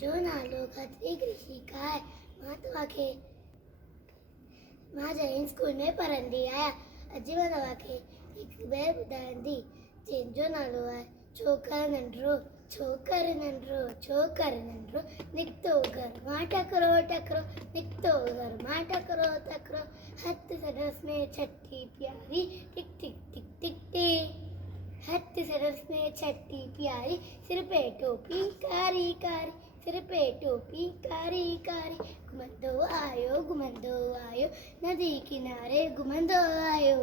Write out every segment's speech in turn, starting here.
जो नालो खत्री कृषि का है। मां तव्हांखे मां जंहिं स्कूल में पढ़ंदी आहियां। अॼु मां तव्हांखे हिकु ॿेर ॿुधाईंदी जंहिंजो नालो आहे छोकर नंढिड़ो। छोकर नंढिड़ो छोकर नंढिड़ो निकितो घर मां टकरो टकरो निकितो घर मां टकरो टकरो हथ सरस में छठी प्यारी टिक टिक टिक टिक टिक। हथ सरस में छठी प्यारी सिर पे टोपी कारी कारी सिर पे टोपी कारी कारी घुमंदो आयो नदी किनारे घुमंदो आयो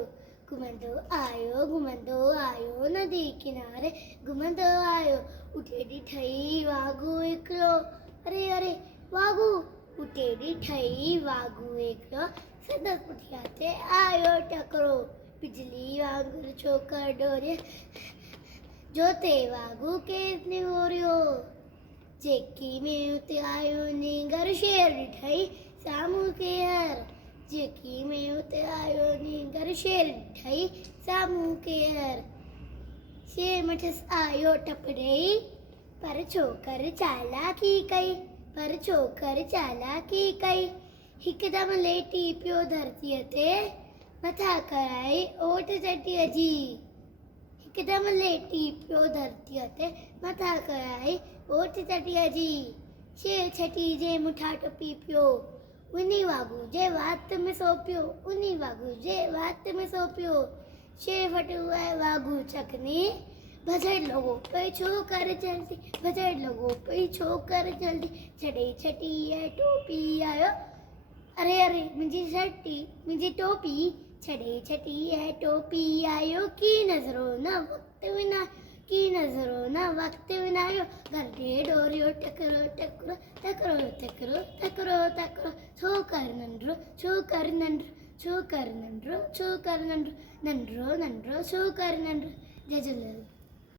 घुमंदो आयो नदी किनारे घुमंदो आयो। उठे ॾिठई वाघू हिकिड़ो अरे अरे वाघू उठे ॾिठई वाघू हिकिड़ो सदस पुठियां ते आयो टकरो बिजली वांगुरु छोकर डोरियो जो ते वाघू केस निहोरियो। जेकी में उते आयो नींगर शेर ॾिठई साम्हूं केर जेकी में उते आयो नींगर शेर ॾिठई साम्हूं केर। शेर मठस आयो टप ॾेई पर छोकर चालाकी कई हिकदमि लेटी पियो धरतीअ ते मथां कराई ओट चटीअ जी। हिकदमि लेटी पियो धरतीअ ते मथां कराई ओट चटीअ जी। शेर छटी जे मुठा टुपी पियो उनी वाघू जे वात में सौंपियो। शेर फटू आहे वाघू चकनी भजड़ लॻो पई छोकर जल्दी छॾे छटी ऐं टोपी आयो अरे अरे मुंहिंजी टोपी छॾे छटी ऐं टोपी आयो की नज़रो न वक़्त विनायो घर ॾे डोरियो takraw takraw takraw takraw takraw takraw Chhokar नंढिड़ो छोकर नंढिड़ो छोकर नंढिड़ो छोकर नंढिड़ो नंढिड़ो छोकर नंढिड़ो। जय झूलेलाल।